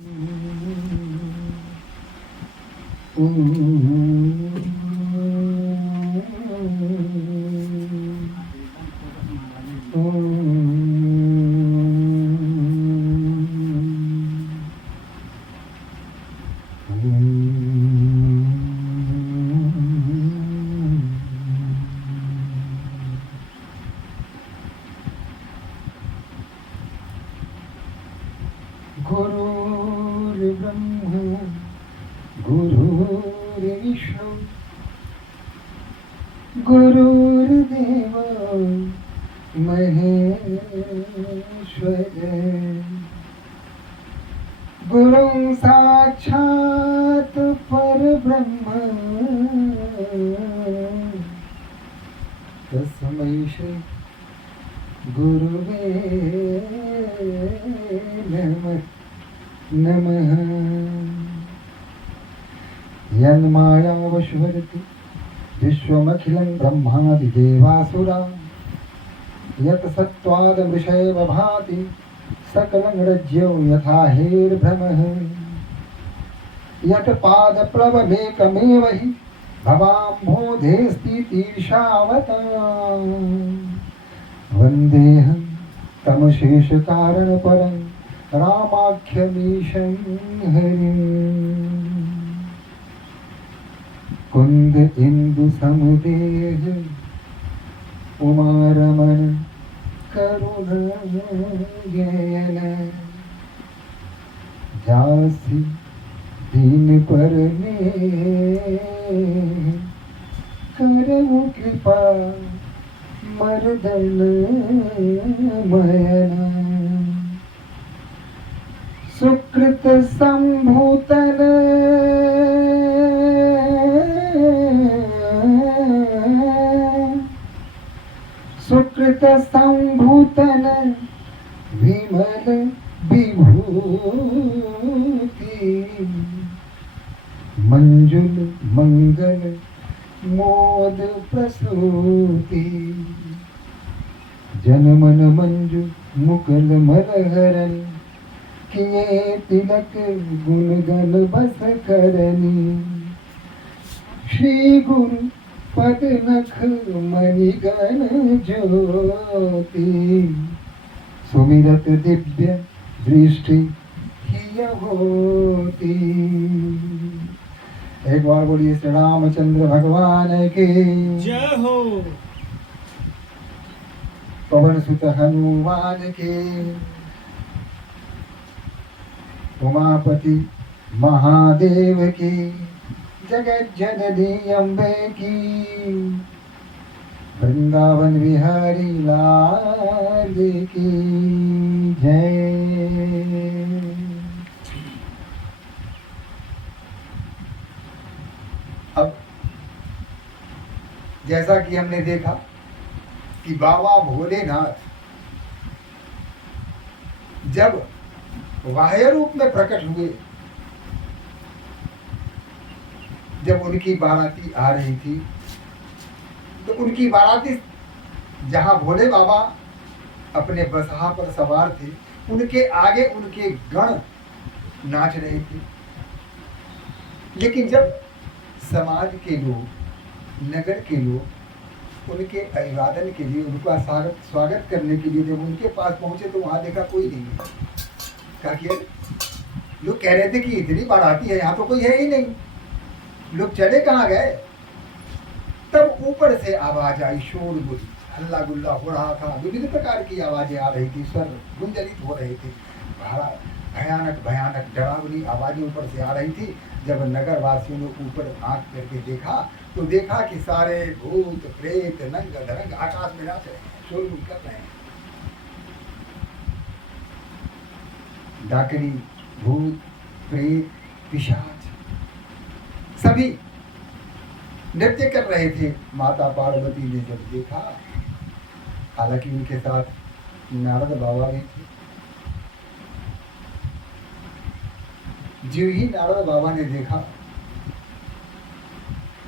गुरुर्ब्रह्मा गुरुर्विष्णु गुरुर्देव महेश्वर गुरुं साक्षात् परब्रह्म तस्मै श्री गुरुवे नमः। यन्मायावशवर्ति विश्वमखिलं ब्रह्मादिदेवासुरा यत् सत्त्वादमृषैव भाति सकलं रज्यो यथा हेर्भ्रमः यत् पादप्लवमेकमेव हि भवाम्भोधेस्तितीर्षावता वन्देऽहं तमशेषकारणपरं रामाख्यमीशं हरिम् कुन्द इन्दुसमुदेह उमारमण करुणायन जासि दीन परने करऊ कृपा मर्दन मयन सुकृत संभूतन सुकृत संभूतन विमल विभूति मंजुल मंगल मोद प्रसूति जनमन मंजु मुकुल मरहरन किए तिलक गुण गण बस करनी श्री गुरु पद नख मणिगण ज्योति सुमिरत दिव्य दृष्टि हिय होती। एक बार बोलिए श्री रामचंद्र भगवान के जय हो। पवन सुत हनुमान के उमापति महादेव की जगत जननी अम्बे की वृंदावन विहारी लाल की जय। अब जैसा कि हमने देखा कि बाबा भोलेनाथ जब बाह्य रूप में प्रकट हुए, जब उनकी बाराती आ रही थी तो उनकी बाराती जहां भोले बाबा अपने बसहा पर सवार थे उनके आगे उनके गण नाच रहे थे। लेकिन जब समाज के लोग, नगर के लोग उनके अभिवादन के लिए, उनका स्वागत करने के लिए जब उनके पास पहुंचे तो वहां देखा कोई नहीं है। क्या किया? लोग कह रहे थे कि इतनी बाराती है, यहाँ तो कोई है ही नहीं, लोग चले कहाँ गए? तब ऊपर से आवाज आई, शोरगुल, हल्ला गुल्ला हो रहा था, विभिन्न प्रकार की आवाजें आ रही थी, स्वर गुंजरित हो रहे थे, भयानक भयानक डरावनी आवाजें ऊपर से आ रही थी। जब नगर वासियों ने ऊपर आंख करके देखा तो देखा कि सारे भूत प्रेत नंग धरंग आकाश में नाच रहे हैं, शोरगुल कर रहे हैं। डाकनी, भूत, प्रेत, पिशाच सभी नृत्य कर रहे थे। माता पार्वती ने जब देखा, हालांकि उनके साथ नारद बाबा भी थे, जो ही नारद बाबा ने देखा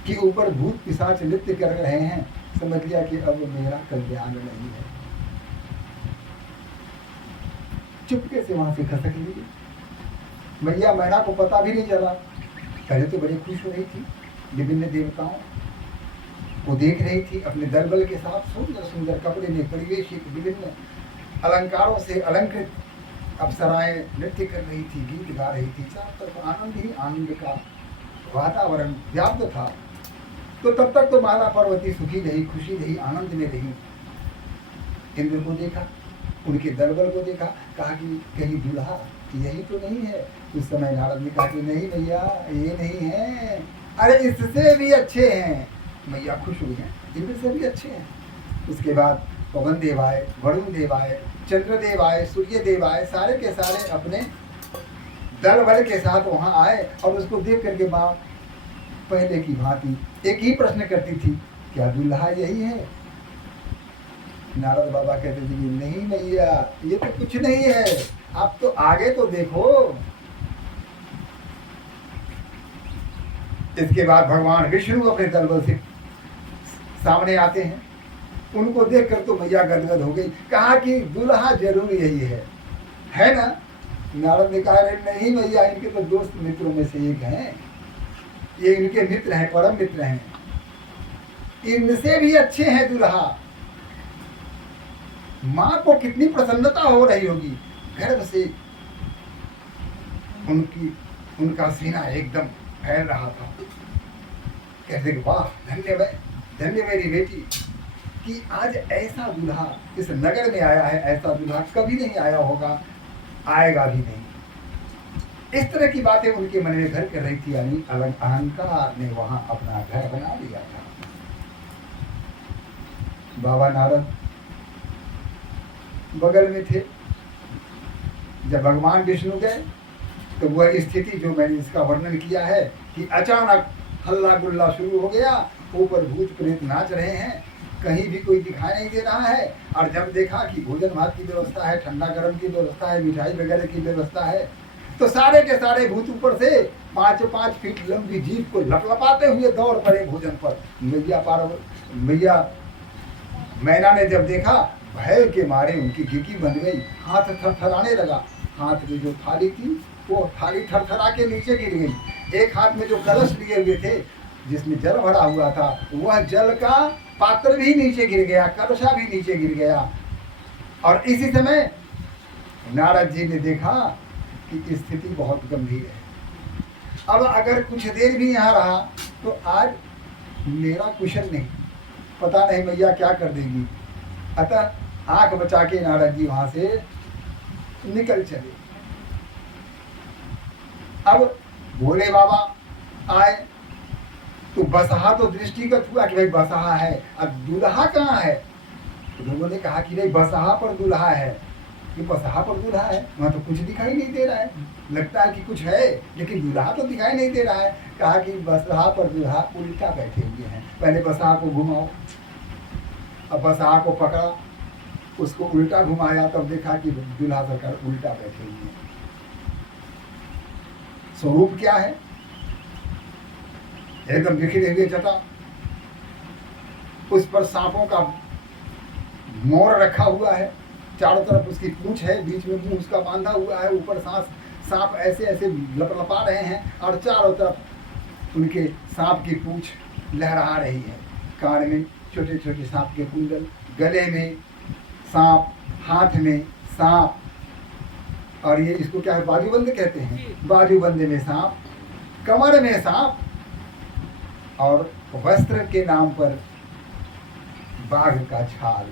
कि ऊपर भूत पिशाच नृत्य कर रहे हैं, समझ लिया कि अब मेरा कल्याण नहीं है। चुपके से वहां से खसक लिए मैया मैना को पता भी नहीं चला। पहले तो बड़ी खुश हो रही थी, विभिन्न देवताओं को देख रही थी अपने दल बल के साथ, सुंदर सुंदर कपड़े में परिवेशित, विभिन्न अलंकारों से अलंकृत अप्सराएं नृत्य कर रही थी, गीत गा रही थी। चारों तरफ आनंद ही आनंद का वातावरण व्याप्त था। तो तब तक तो माता पार्वती सुखी रही, खुशी रही, आनंद में रही। इंद्र को देखा, उनके दलबल को देखा, कहा कि कहीं दूल्हा यही तो नहीं है। उस समय नारद ने कहा कि नहीं भैया, ये नहीं है, अरे इससे भी अच्छे हैं। मैया खुश हुई हैं, इंद्र से भी अच्छे हैं। उसके बाद पवन देव आए, वरुण देव आए, चंद्रदेव आए, सूर्य देव आए, सारे के सारे अपने दल बल के साथ वहां आए। और उसको देख करके माँ पहले की भांति एक ही प्रश्न करती थी, क्या दूल्हा यही है? नारद बाबा कहते थे कि नहीं भैया, ये तो कुछ नहीं है, आप तो आगे तो देखो। इसके बाद भगवान विष्णु अपने दलबल से सामने आते हैं। उनको देखकर तो मैया गदगद हो गई, कहा कि दूल्हा जरूर यही है ना? नारद ने कहा नहीं भैया, इनके तो दोस्त मित्रों में से एक हैं, ये इनके मित्र हैं, परम मित्र हैं, इनसे भी अच्छे हैं दूल्हा। माँ को कितनी प्रसन्नता हो रही होगी, गर्व से उनका सीना एकदम फैल रहा था। कहते वाह, धन्य मेरी बेटी कि आज ऐसा दूल्हा इस नगर में आया है, ऐसा दूल्हा कभी नहीं आया होगा, आएगा भी नहीं। इस तरह की बातें उनके मन में घर कर रही थी, यानी अहंकार ने वहां अपना घर बना लिया था। बाबा नारद बगल में थे। जब भगवान विष्णु गए तो वह स्थिति जो मैंने इसका वर्णन किया है कि अचानक हल्ला गुल्ला शुरू हो गया, ऊपर भूत प्रेत नाच रहे हैं, कहीं भी कोई दिखाई नहीं दे रहा है। और जब देखा कि भोजन भात की व्यवस्था है, ठंडा गर्म की व्यवस्था है, मिठाई वगैरह की व्यवस्था है, तो सारे के सारे भूत ऊपर से 5-5 फीट लंबी जीभ को लपलपाते हुए दौड़ पड़े भोजन पर। मैया मैना ने जब देखा, भय के मारे उनकी गिगी बन गई, हाथ थरथराने लगा। हाथ में जो थाली थी वो थाली थरथरा के नीचे गिर गई। एक हाथ में जो कलश लिए हुए थे जिसमें जल भरा हुआ था, वह जल का पात्र भी नीचे गिर गया, कलशा भी नीचे गिर गया। और इसी समय नारद जी ने देखा कि स्थिति बहुत गंभीर है। अब अगर कुछ देर भी यहाँ रहा तो आज मेरा कुशल नहीं, पता नहीं मैया क्या कर देगी। अतः आंख बचा के नारद जी वहां से निकल चले। अब भोले बाबा आए तो बसहा तो दृष्टिगत हुआ कि भाई बसहा है, अब दूल्हा कहाँ है? तो लोगों ने कहा कि भाई बसहा पर दूल्हा है। ये बसहा पर दूल्हा है, वहां तो कुछ दिखाई नहीं दे रहा है, लगता है कि कुछ है लेकिन दूल्हा तो दिखाई नहीं दे रहा है। कहा कि बसहा पर दूल्हा उल्टा बैठे हुए हैं, पहले बसहा को घुमाओ। अब बसहा को पकड़ा, उसको उल्टा घुमाया, तब देखा कि दूल्हा सरकार उल्टा बैठे हुए हैं। स्वरूप क्या है? एकदम बिखरे हुए जटा, उस पर सांपों का मोर रखा हुआ है, चारों तरफ उसकी पूंछ है, बीच में मुंह उसका बांधा हुआ है, ऊपर सांप ऐसे ऐसे लपलपा रहे हैं और चारों तरफ उनके सांप की पूंछ लहरा रही है। कान में छोटे छोटे सांप के कुंडल, गले में सांप, हाथ में सांप, और ये इसको क्या है, बाजूबंद कहते हैं, बाजूबंद में सांप, कमर में सांप, और वस्त्र के नाम पर बाघ का छाल,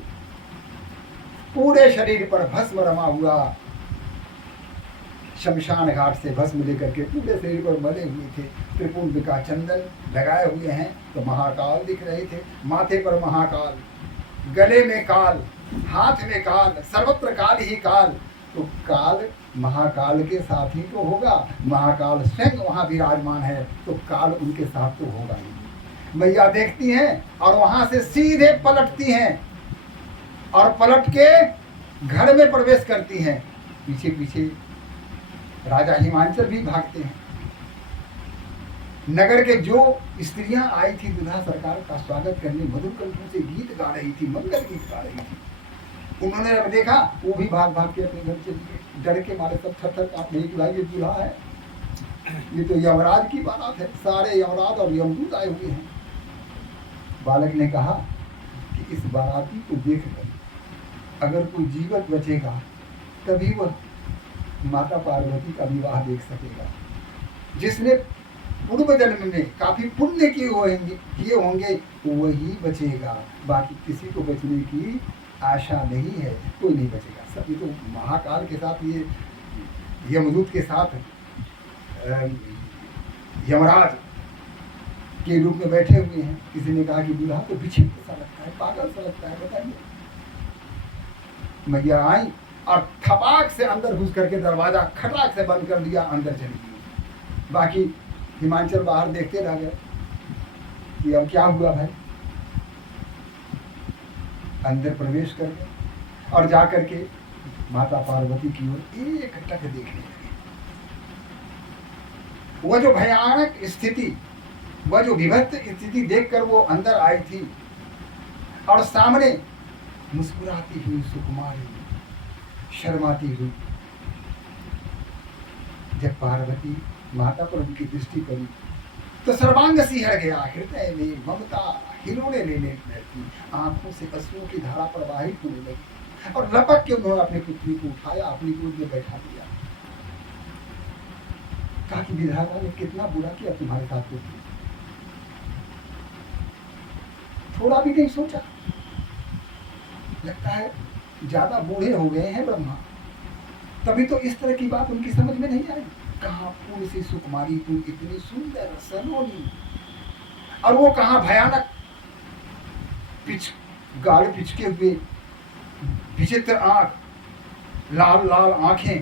पूरे शरीर पर भस्म रमा हुआ। शमशान घाट से भस्म लेकर के पूरे शरीर पर मले हुए थे। त्रिपुंड का चंदन लगाए हुए हैं तो महाकाल दिख रहे थे, माथे पर महाकाल, गले में काल, हाथ में काल, सर्वत्र काल ही काल। तो काल महाकाल के साथ ही तो होगा, महाकाल स्वयं वहाँ विराजमान है तो काल उनके साथ तो होगा ही। मैया देखती हैं और वहां से सीधे पलटती हैं और पलट के घर में प्रवेश करती हैं। पीछे पीछे राजा हिमांचल भी भागते हैं। नगर के जो स्त्रियां आई थी दूल्हा सरकार का स्वागत करने, मधुर कंठों से गीत गा रही थी, मंगल गीत गा रही थी, उन्होंने अब देखा, वो भी भाग भाग के अपने घर चली गई। डर के मारे सब थर थर कांप रही, ये दूल्हा है, ये तो यमराज की बारात है, सारे यमराज और यमदूत आए हुए हैं। बालक ने कहा कि इस बाराती को देखकर अगर कोई जीवित बचेगा तभी वह माता पार्वती का विवाह देख सकेगा। जिसने पूर्व जन्म में काफी पुण्य किए होंगे वही बचेगा, बाकी किसी को बचने की आशा नहीं है, कोई नहीं बचेगा। सब ये तो महाकाल के साथ, ये यमदूत के साथ यमराज के रूप में बैठे हुए हैं। किसी ने कहा कि दूल्हा तो विचित्र सा लगता है, पागल सा लगता है, बताइए। मैया आई और थपाक से अंदर घुस करके दरवाजा खटाक से बंद कर दिया, अंदर चली गई। बाकी हिमांचल बाहर देखते रह गए कि अब क्या हुआ भाई। अंदर प्रवेश कर गए और जाकर के माता पार्वती की ओर एक टक देखने लगे। वह जो भयानक स्थिति, वह जो विभत्स स्थिति देखकर वो अंदर आई थी और सामने मुस्कुराती हुई सुकुमारी, शर्माती हुई। जब पार्वती माता पर उनकी दृष्टि पड़ी तो सर्वांग सिहर गया, हृदय में ममता हिलोड़े लेने लगी, आंखों से अश्रुओं की धारा प्रवाहित होने लगी और लपक के उन्होंने अपनी पुत्री को उठाया, अपनी गोद में बैठा दिया। कहा कि विधाता ने कितना बुरा किया तुम्हारे साथ पुत्री, थोड़ा भी नहीं सोचा। लगता है ज्यादा बूढ़े हो गए हैं ब्रह्मा, तभी तो इस तरह की बात उनकी समझ में नहीं आई। कहाँ पूर्ण सी सुकुमारी, तुम इतनी सुंदर सलोनी, और वो कहाँ भयानक गाल पिचके हुए, विचित्र आंख, लाल लाल आंखें,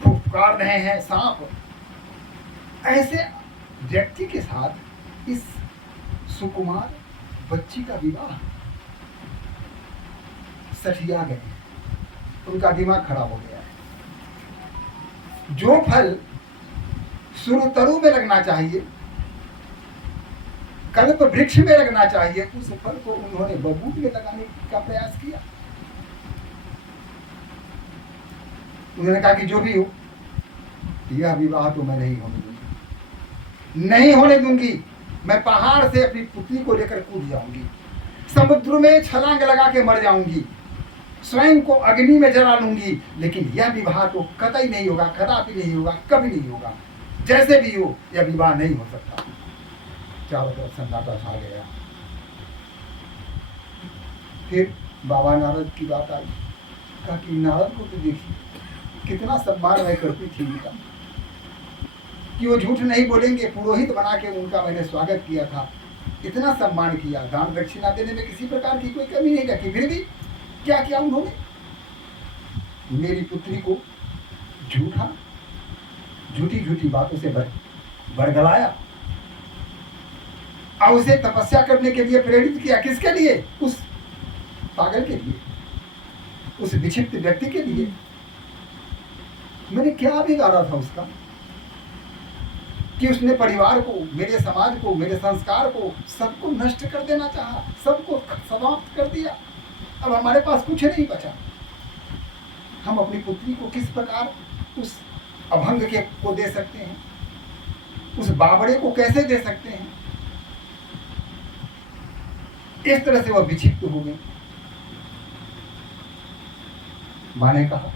फुफकार रहे हैं सांप। ऐसे व्यक्ति के साथ इस सुकुमार बच्ची का विवाह, सठिया गए, उनका दिमाग खराब हो गया है। जो फल सुरतरु में लगना चाहिए, कल्प वृक्ष में लगना चाहिए, उस फल को उन्होंने बबूल में लगाने का प्रयास किया। उन्होंने कहा कि जो भी हो, यह विवाह तो मैं नहीं होने दूंगी, नहीं होने दूंगी। मैं पहाड़ से अपनी पुत्री को लेकर कूद जाऊंगी, समुद्र में छलांग लगा के मर जाऊंगी, स्वयं को अग्नि में जला लूंगी, लेकिन यह विवाह तो कतई नहीं होगा, कदापि नहीं होगा, कभी नहीं होगा। जैसे भी हो, यह विवाह नहीं हो सकता। चारों तरफ सन्नाटा छा गया। फिर बाबा नारद की बात आई। कहा कि नारद को तो देखिए कितना सम्मान मैं करती थी उनका, कि वो झूठ नहीं बोलेंगे। पुरोहित बना के उनका मैंने स्वागत किया था, इतना सम्मान किया, दान दक्षिणा देने में किसी प्रकार की कोई कमी नहीं रखी। फिर भी क्या किया उन्होंने? मेरी पुत्री को झूठी झूठी बातों से बरगलाया और उसे तपस्या करने के लिए प्रेरित किया। किसके लिए? उस पागल के लिए, उस विक्षिप्त व्यक्ति के लिए। मैंने क्या बिगाड़ा था उसका कि उसने परिवार को, मेरे समाज को, मेरे संस्कार को, सबको नष्ट कर देना चाहा, सबको समाप्त कर दिया। अब हमारे पास कुछ नहीं बचा। हम अपनी पुत्री को किस प्रकार उस अभंग के को दे सकते हैं, उस बाबड़े को कैसे दे सकते हैं? इस तरह से वह विक्षिप्त हो गए। माँ ने कहा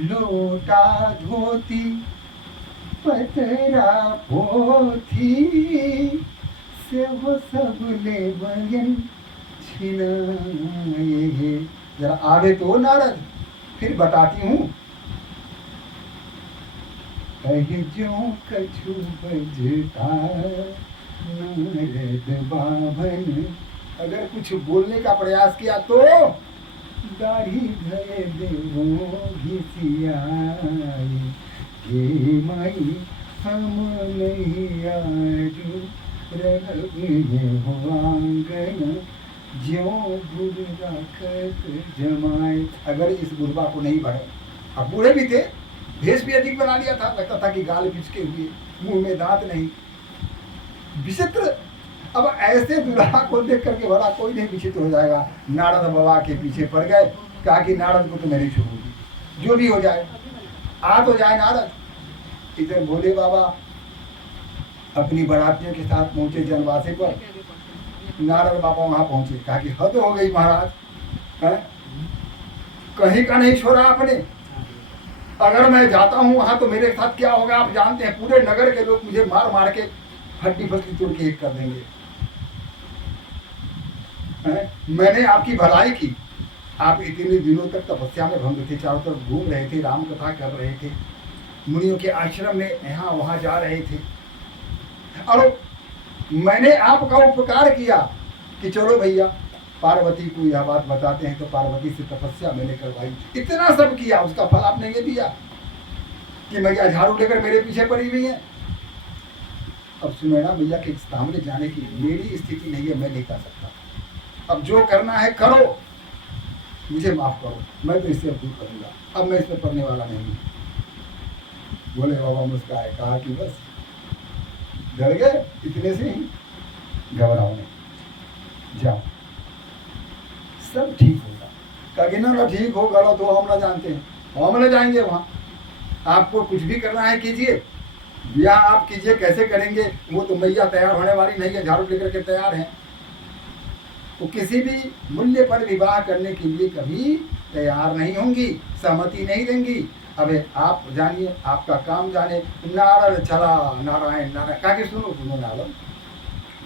लोटा धोती पतरा पोथी से वो सब ले बयन छिनाए। जरा आगे तो नारद, फिर बताती हूँ। जो कछु बजता नारद बाभन, अगर कुछ बोलने का प्रयास किया तो दाढ़ी धरे देवो घिसियाई, हे माई हम नहीं आजू रहे हो आंगन, ज्यों बुढ़ा खत जमाए। अगर इस बुढ़वा को नहीं भरे, अब बूढ़े भी थे, भेष भी अधिक बना लिया था, लगता था कि गाल बिचके हुए, मुंह में दांत नहीं, विचित्र। अब ऐसे दुल्हा को देख करके बड़ा कोई नहीं विचित्र हो जाएगा। नारद बाबा के पीछे पड़ गए। कहा कि नारद को तो मैं नहीं छोड़ूंगी, जो भी हो जाए, आ तो जाए नारद। इधर भोले बाबा अपनी बारातियों के साथ पहुंचे जनवासे पर। नारद बाबा वहां पहुंचे, कहा कि हद हो गई महाराज, है? कहीं का नहीं छोड़ा आपने। अगर मैं जाता हूं वहां तो मेरे साथ क्या होगा आप जानते हैं। पूरे नगर के लोग मुझे मार मार के हड्डी पसली तोड़ के एक कर देंगे। मैंने आपकी भलाई की, आप इतने दिनों तक तपस्या में भंग थे, चारों तरफ घूम रहे थे, राम कथा कर रहे थे, मुनियों के आश्रम में यहाँ वहां जा रहे थे, और मैंने आपका उपकार किया कि चलो भैया पार्वती को यह बात बताते हैं, तो पार्वती से तपस्या मैंने करवाई। इतना सब किया, उसका फल आपने ये दिया कि मैया झाड़ू लेकर मेरे पीछे पड़ी हुई है। अब सुनैना मैया के सामने जाने की मेरी स्थिति नहीं है, मैं नहीं कर सकता। अब जो करना है करो, मुझे माफ करो, मैं तो इससे दूर करूंगा, अब मैं इसमें पढ़ने वाला नहीं। बोले बाबा मुस्काए, कहा कि बस डर गए, इतने से ही घबराओ नहीं, जाओ सब ठीक होगा। कहा कि ना ठीक हो, गलत हो हम ना जानते हैं, हम ना जाएंगे वहाँ, आपको कुछ भी करना है कीजिए, ब्याह आप कीजिए, कैसे करेंगे वो तो मैया तैयार होने वाली नहीं है, झाड़ू लेकर के तैयार हैं। वो किसी भी मूल्य पर विवाह करने के लिए कभी तैयार नहीं होंगी, सहमति नहीं देंगी। अबे आप जानिए, आपका काम जाने। नारद चला, नारायण नारायण। कहा कि सुनो सुनो नारद,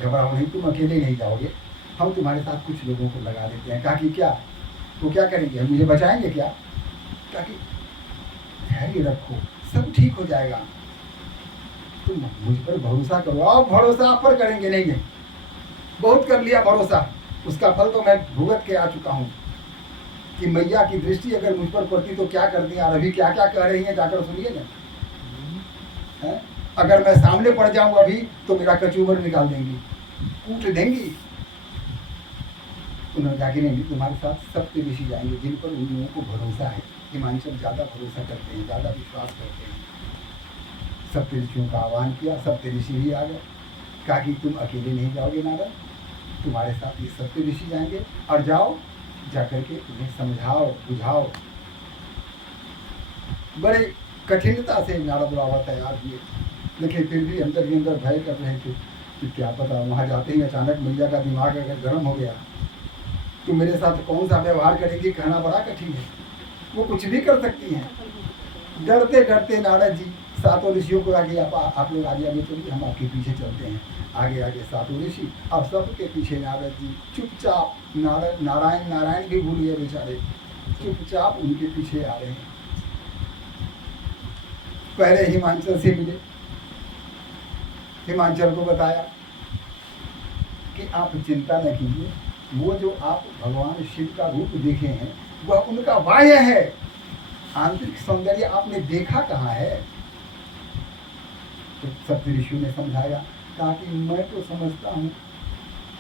घबराओ नहीं, तुम अकेले नहीं जाओगे, हम तुम्हारे साथ कुछ लोगों को लगा देते हैं। कहा कि क्या? वो क्या करेंगे, मुझे बचाएंगे क्या? कहा कि धैर्य रखो, सब ठीक हो जाएगा, तुम मुझ पर भरोसा करो। अब भरोसा आप पर करेंगे नहीं है, बहुत कर लिया भरोसा, उसका फल तो मैं भुगत के आ चुका हूँ कि मैया की दृष्टि अगर मुझ पर पड़ती तो क्या कर दिया। और अभी क्या क्या कह रही है, जाकर सुनिए ना। अगर मैं सामने पड़ जाऊं अभी तो मेरा कचूबर निकाल देंगी, कूट देंगी। उन्होंने कहा कि नहीं, तुम्हारे साथ सप्त ऋषि जाएंगे, जिन पर उन लोगों को भरोसा है। हिमांचल ज्यादा भरोसा करते हैं, ज्यादा विश्वास करते हैं। सप्त ऋषियों का आह्वान किया, सप्त ऋषि भी आ गए। कहा कि तुम अकेले नहीं जाओगे नारद, तुम्हारे साथ ये सप्त ऋषि जाएंगे, और जाओ जाकर के उन्हें समझाओ बुझाओ। बड़े कठिनता से नारद बाबा तैयार हुए, लेकिन फिर भी अंदर ही अंदर भय कर रहे थे कि क्या पता वहां जाते ही अचानक मैया का दिमाग अगर गर्म हो गया तो मेरे साथ कौन सा व्यवहार करेगी, कहना बड़ा कठिन है। वो कुछ भी कर सकती हैं। डरते डरते नारद जी सातों ऋषियों को आगे, आप लोग आगे आगे चलिए, हम आपके पीछे चलते हैं। आगे आगे सातों ऋषि, अब सबके पीछे नारद जी चुपचाप, नारायण नारायण भी भूल गए बेचारे, चुपचाप उनके पीछे आ रहे हैं। पहले हिमांचल से मिले, हिमांचल को बताया कि आप चिंता न कीजिए, वो जो आप भगवान शिव का रूप देखे हैं वह उनका बाह्य है, आंतरिक सौंदर्य आपने देखा कहाँ है। तो सप्त ऋषियों ने समझाया, कहा कि मैं तो समझता हूँ,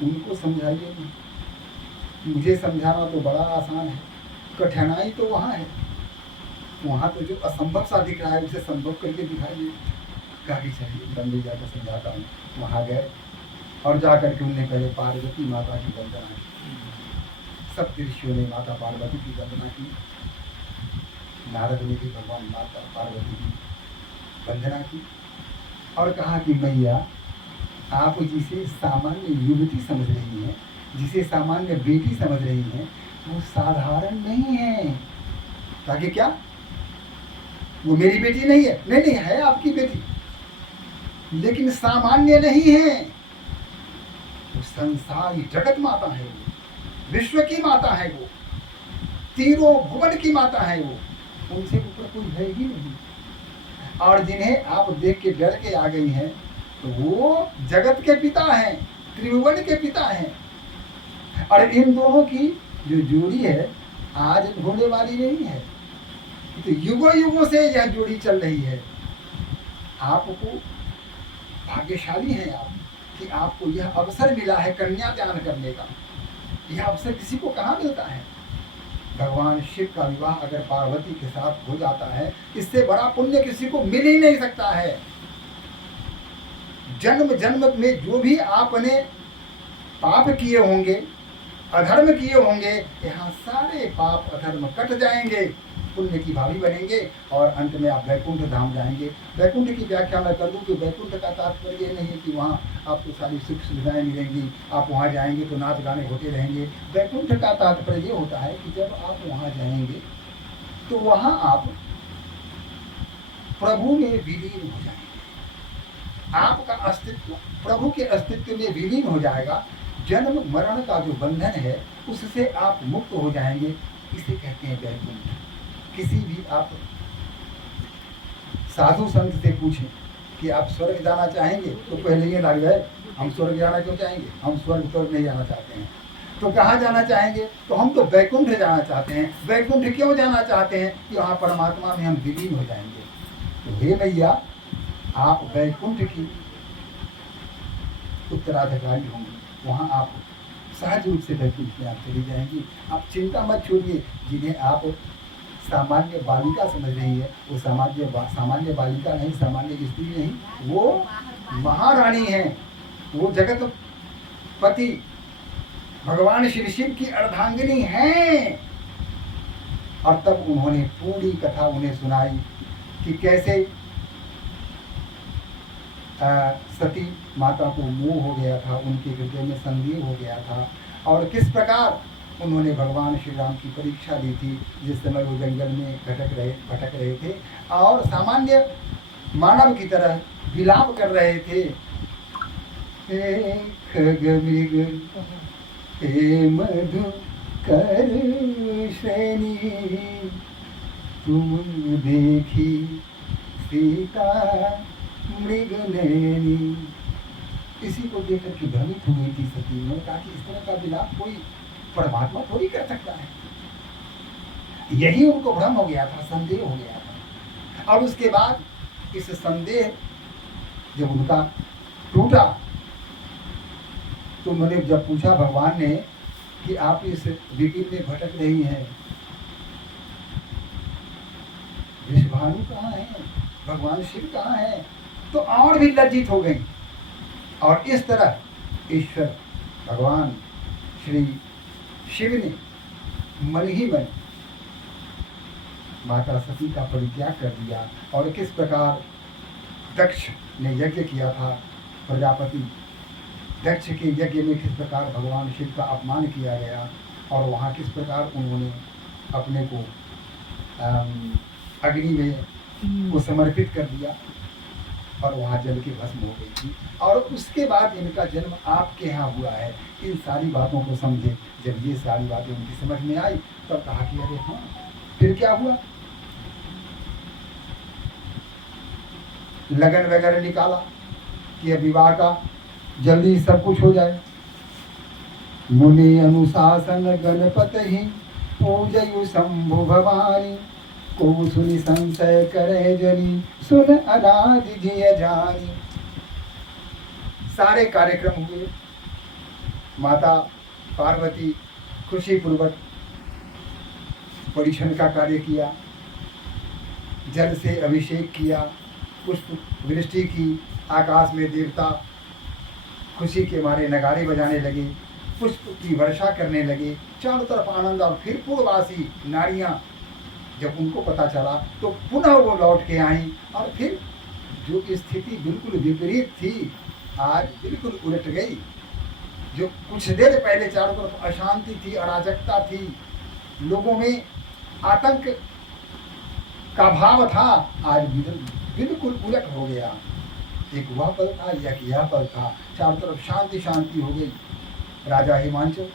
उनको समझाइए नहीं, मुझे समझाना तो बड़ा आसान है, कठिनाई तो वहाँ है, वहाँ तो जो असंभव सा दिख रहा है उसे संभव करके दिखाइए। कहा कि चलिए मैं ले जाकर समझाता हूँ। वहाँ गए और जा करके उन्होंने पहले पार्वती माता की वंदना की। सप्त ऋषियों ने माता पार्वती की वंदना की, नारद ने भी भगवान माता पार्वती की वंदना की और कहा कि मैया, आप जिसे सामान्य युवती समझ रही हैं, जिसे सामान्य बेटी समझ रही हैं, वो साधारण नहीं है। ताकि क्या वो मेरी बेटी नहीं है? नहीं नहीं, है आपकी बेटी, लेकिन सामान्य नहीं है। वो संसार जगत माता है, वो विश्व की माता है, वो तीनों भुवन की माता है, वो उनसे ऊपर कोई है ही नहीं। और जिन्हें आप देख के डर के आ गई हैं, तो वो जगत के पिता हैं, त्रिभुवन के पिता हैं। और इन दोनों की जो जोड़ी है आज होने वाली नहीं है, तो युगों युगों से यह जोड़ी चल रही है। आपको भाग्यशाली हैं आप कि आपको यह अवसर मिला है कन्यादान करने का। यह अवसर किसी को कहाँ मिलता है। भगवान शिव का विवाह अगर पार्वती के साथ हो जाता है, इससे बड़ा पुण्य किसी को मिल ही नहीं सकता है। जन्म जन्म में जो भी आपने पाप किए होंगे, अधर्म किए होंगे, यहाँ सारे पाप अधर्म कट जाएंगे। पुण्य की भावी बनेंगे और अंत में आप वैकुंठ धाम जाएंगे। वैकुंठ की व्याख्या मैं कर दूं कि वैकुंठ का तात्पर्य ये नहीं है कि वहाँ आपको सारी सुख सुविधाएं मिलेंगी, आप वहाँ जाएंगे तो नाच गाने होते रहेंगे। वैकुंठ का तात्पर्य ये होता है कि जब आप वहाँ जाएंगे तो वहाँ आप प्रभु में विलीन हो जाएंगे, आपका अस्तित्व प्रभु के अस्तित्व में विलीन हो जाएगा। जन्म मरण का जो बंधन है उससे आप मुक्त हो जाएंगे। इसे कहते हैं वैकुंठ। किसी भी आप साधु संत से पूछें कि आप स्वर्ग जाना चाहेंगे तो पहले ये लग गए, हम स्वर्ग जाना क्यों चाहेंगे, हम स्वर्ग तो नहीं जाना चाहते हैं। तो कहाँ जाना चाहेंगे, तो हम तो वैकुंठ जाना चाहते हैं। वैकुंठ क्यों जाना चाहते हैं कि वहाँ परमात्मा में हम विलीन हो जाएंगे। तो हे भैया, आप वैकुंठ की उत्तराधिकारी होंगे, वहाँ आप सहज रूप से वैकुंठ में आप चली जाएंगी। आप चिंता मत छोड़िए। जिन्हें आप सामान्य बालिका समझ रही है, वो सामान्य बालिका नहीं, सामान्य स्त्री नहीं, वो महारानी है, वो जगत पति भगवान श्री शिव की अर्धांगिनी हैं। और तब उन्होंने पूरी कथा उन्हें सुनाई कि कैसे सती माता को मोह हो गया था, उनके हृदय में संदेह हो गया था, और किस प्रकार उन्होंने भगवान श्री राम की परीक्षा ली थी जिस समय वो जंगल में भटक रहे थे और सामान्य मानव की तरह विलाप कर रहे थे। हे मधुकर श्रेणी तुम देखी सीता मृगनयनी। इसी को देखकर के भ्रमित हुई थी सती ने, कहा कि इस तरह का विलाप कोई परमात्मा थोड़ी कर सकता है। यही उनको भ्रम हो गया था, संदेह हो गया था। और उसके बाद इस संदेह जब उनका टूटा तो उन्होंने जब पूछा भगवान ने कि आप इस विपिन में भटक रही हैं, विश्वभानु कहाँ है, भगवान शिव कहाँ है, तो और भी लज्जित हो गई। और इस तरह ईश्वर भगवान श्री शिव ने मन ही मन माता सती का परित्याग कर दिया। और किस प्रकार दक्ष ने यज्ञ किया था, प्रजापति दक्ष के यज्ञ में किस प्रकार भगवान शिव का अपमान किया गया और वहाँ किस प्रकार उन्होंने अपने को अग्नि में को समर्पित कर दिया और वहाँ जल के भस्म हो गई थी। और उसके बाद इनका जन्म आपके यहाँ हुआ है। इन सारी बातों को समझे। जब ये सारी बातें उनकी समझ में आई तब कहा कि अरे हाँ, फिर क्या हुआ, लगन वगैरह निकाला कि अब विवाह का जल्दी सब कुछ हो जाए। मुनि अनुशासन गणपति ही पूजयु शंभु भवानी, को सुनि संशय करे जनी सुन अनादि जिय जानी। सारे कार्यक्रम हुए। माता पार्वती खुशी पूर्वक परिछन का कार्य किया, जल से अभिषेक किया, पुष्प वृष्टि की, आकाश में देवता खुशी के मारे नगाड़े बजाने लगे, पुष्प की वर्षा करने लगे, चारों तरफ आनंद। और फिर पूर्ववासी नारियां जब उनको पता चला तो पुनः वो लौट के आई और फिर जो स्थिति बिल्कुल विपरीत थी आज बिल्कुल उलट गई। जो कुछ देर पहले चारों तरफ अशांति थी, अराजकता थी, लोगों में आतंक का भाव था, आज बिल्कुल उलट हो गया। एक वह पल था, एक यह पल था। चारों तरफ शांति शांति हो गई। राजा हिमांचल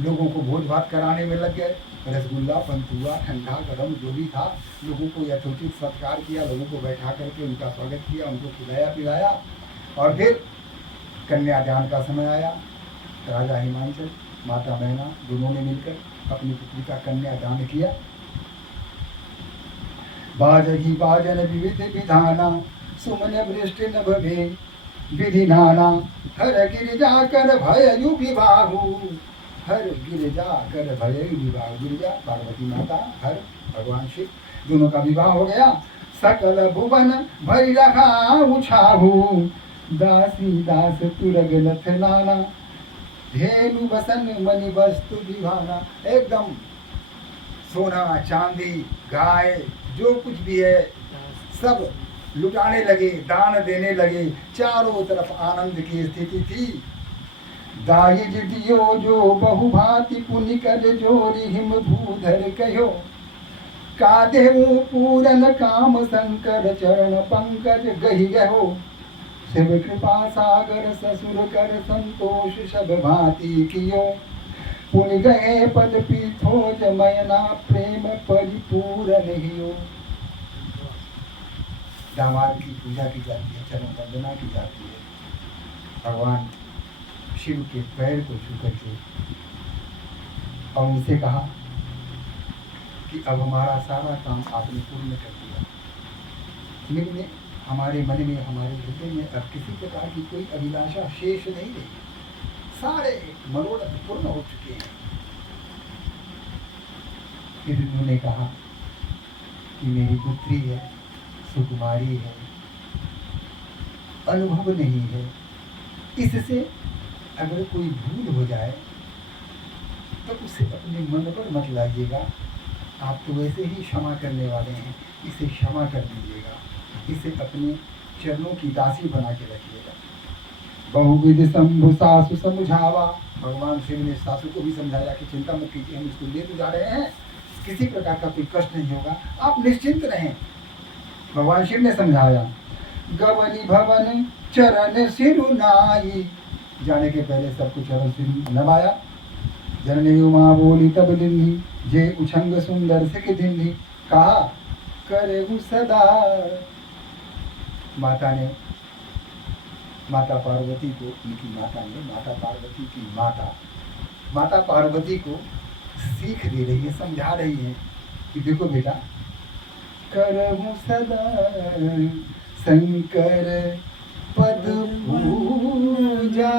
लोगों को भोज भात कराने में लग गए। रसगुल्ला, पंतुआ, ठंडा गरम जो भी था, लोगों को यथोचित सत्कार किया, लोगों को बैठा करके उनका स्वागत किया, उनको खिलाया पिलाया। और फिर कन्यादान का समय आया। राजा हिमांचल, माता मैना दोनों ने मिलकर अपनी पुत्री का कन्यादान किया। बाजही बाजन विविध विधाना, सुमन वृष्टि न भवे विधि नाना। हर गिरिजा कर भययु विवाहु, हर गिरिजा कर भययु विवाह। गिरिजा पार्वती माता, हर भगवान शिव, दोनों का विवाह हो गया। सकल भुवन भरि रहा उछाहु, दासी दास तुरग नथ नाना। धेनु बसन मणि वस्तु विभाना। एकदम सोना चांदी गाय जो कुछ भी है सब लुटाने लगे, दान देने लगे। चारों तरफ आनंद की स्थिति थी। दाइज दियो जो बहुभांति पुनि कर जोरी हिम भूधर कहो, कादेऊ पूरन काम शंकर चरण पंकज गही गहो। शिव कृपा सागर ससुर कर संतोष सब भांति कियो, पुनि गए पद पीठोज मयना प्रेम परिपूर्ण हियो। दामाद की पूजा की जाती है, चरण वंदना की जाती है। भगवान शिव के पैर को छू करके और उनसे कहा कि अब हमारा सारा काम आपने पूर्ण कर दिया। मन में, हमारे मन में, हमारे हृदय में अब किसी प्रकार की कोई अभिलाषा शेष नहीं रही। सारे मनोरथ पूर्ण हो चुके हैं। फिर उन्होंने कहा कि मेरी पुत्री है, सुकुमारी है, अनुभव नहीं है, इससे अगर कोई भूल हो जाए तो उसे अपने मन पर मत लाइएगा। आप तो वैसे ही क्षमा करने वाले हैं, इसे क्षमा कर दीजिएगा, इसे अपने चरणों की दासी बना के रखिएगा। बहुविध शंभु सासु समझावा, भगवान शिव ने सासु को भी समझाया कि चिंता मत कीजिए, हम इसको ले तो जा रहे हैं, किसी प्रकार का कोई कष्ट नहीं होगा, आप निश्चिंत रहें। भगवान शिव ने समझाया। गवनी भवन चरण सिरु नाई, जाने के पहले सबको चरण सिर नवाया। जननी उमा बोली तब दिन्ही, जे उछंग सुंदर सिख दिन्ही, कहा करे सदा। माता ने, माता पार्वती को, उनकी माता ने, माता पार्वती की माता, माता पार्वती को सीख दे रही है, समझा रही है कि देखो बेटा, करहूं सदा शंकर पद पूजा,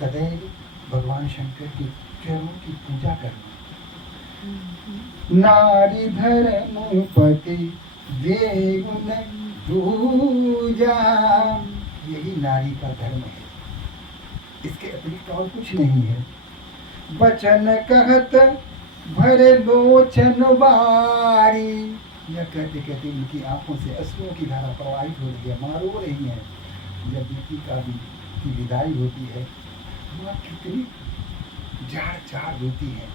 सदैव भगवान शंकर के चरणों की पूजा करना। नारी धर्म पति देवुन दूजा, यही नारी का धर्म है, इसके अतिरिक्त और कुछ नहीं है। वचन कहत भरे लोचन बारी, यह कहते कहते उनकी आंखों से अश्रुओं की धारा प्रवाहित हो रही है, माँ रो रही है। जब बेटी की विदाई होती है, माँ कितनी जार जार रोती है।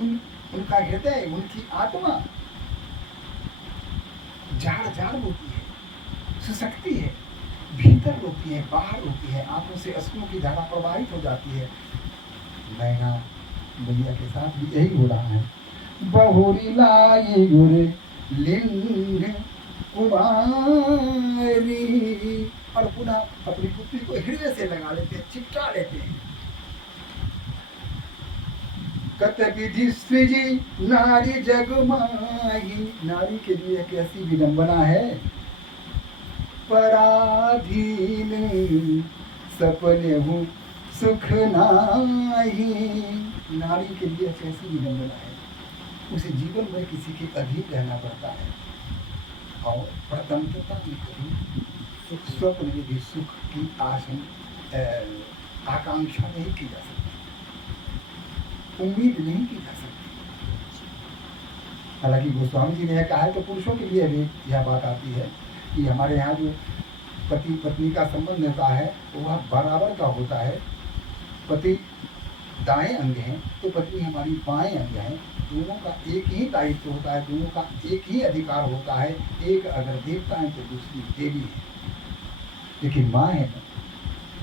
उनका हृदय, उनकी आत्मा जार जार रोती है, सुसकती है, भीतर रोती है, बाहर रोती है, आंखों से अश्रुओं की धारा प्रवाहित हो जाती है। मैना भैया के साथ भी यही हो रहा है। बहुरी लाई गुर लिंग कुमारी, और पुनः अपनी पुत्री को हृदय से लगा लेते हैं, चिपटा लेते हैं। कत विधि सृजी नारी जग माही, नारी के लिए कैसी विडंबना है। पराधीन सपने हूँ सुख नाही, नारी के लिए कैसी विडंबना है, उसे जीवन भर किसी के अधीन रहना पड़ता है। और प्रतंत्रता की कभी स्वप्न में भी सुख की आकांक्षा नहीं की जा सकती, उम्मीद नहीं की जा सकती। हालांकि गोस्वामी जी ने कहा है तो पुरुषों के लिए भी यह बात आती है कि हमारे यहाँ जो पति पत्नी का संबंध होता है वह बराबर का होता है। पति दाएं अंग है तो पत्नी हमारी बाएं अंग है, दोनों का एक ही दायित्व होता है, दोनों का एक ही अधिकार होता है। एक अगर देवता है तो दूसरी देवी है। लेकिन माँ है ना,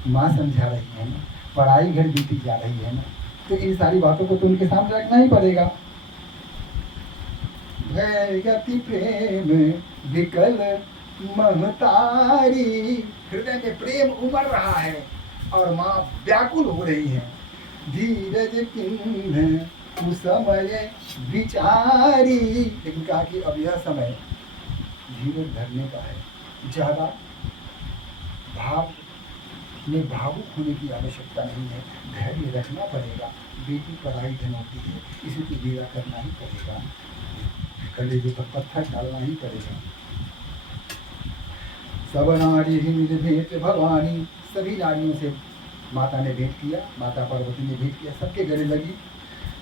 माँ समझा रही है ना, पढ़ाई घर बीती जा रही है ना, तो इन सारी बातों को तो उनके सामने रखना ही पड़ेगा। गति प्रेम विकल महतारी, हृदय में प्रेम उमड़ रहा है और माँ व्याकुल हो रही है। धीरज किन्ह समय विचारी, लेकिन कहा कि अब यह समय धीरज धरने का है, ज्यादा भाव में भावुक होने की आवश्यकता नहीं है, धैर्य रखना पड़ेगा। बेटी पढ़ाई धन होती है, इसे तो धीरा करना ही पड़ेगा, कलेजे पर पत्थर डालना ही पड़ेगा। सब नारी मिल भेंट भवानी, सभी नारियों से माता ने भेंट किया, माता पार्वती ने भेंट किया, सबके गले लगी।